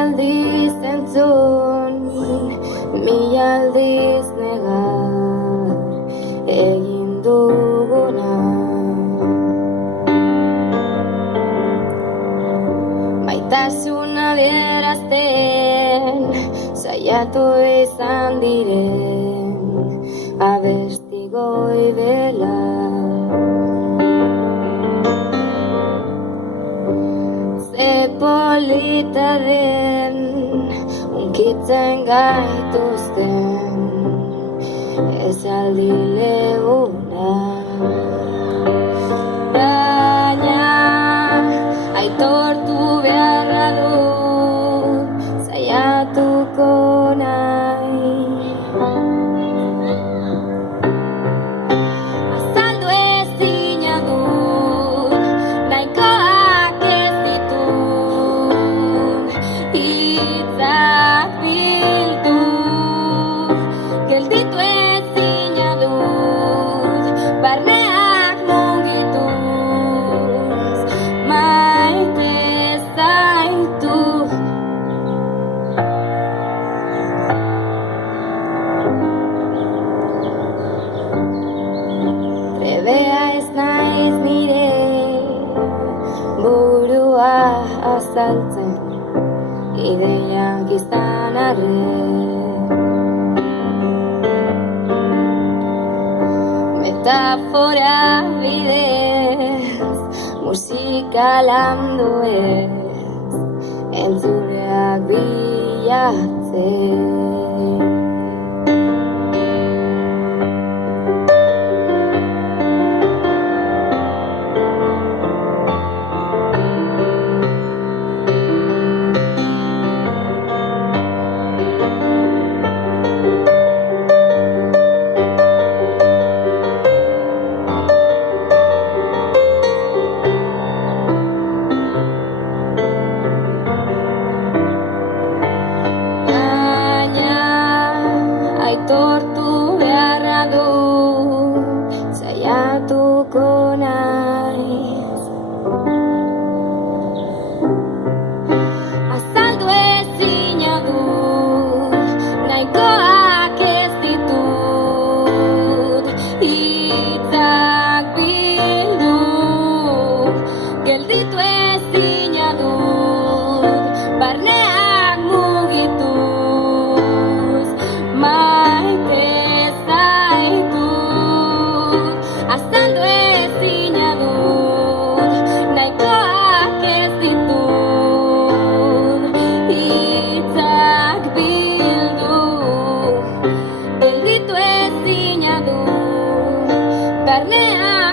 aldiz entzun, mila aldiz negar egin duguna. Maitasuna adierazten saiatu izan diren abesti goibela. Ze polita den hunkitzen gaituzten esaldi leguna. Baina aitortu beharra dut saiatuko nahi. Azaldu ezina dut nahikoak ez ditut hitzak bildu. Gelditu ezina dut barneak mugituz maite zaitu. Trebea ez naiz nire burua azaltzen, ideiak izan arren. Metafora bidez, musika landu ez, entzuleak bilatzen. Aitortu beharra dut saiatuko naiz. Azaldu ezina dut nahikoak ez ditut hitzak bildu. Gelditu ezina dut barneak mugituz maite zaitu. Azaldu ezina dut nahikoak ez ditut hitzak bildu. Gelditu ezina dut barneak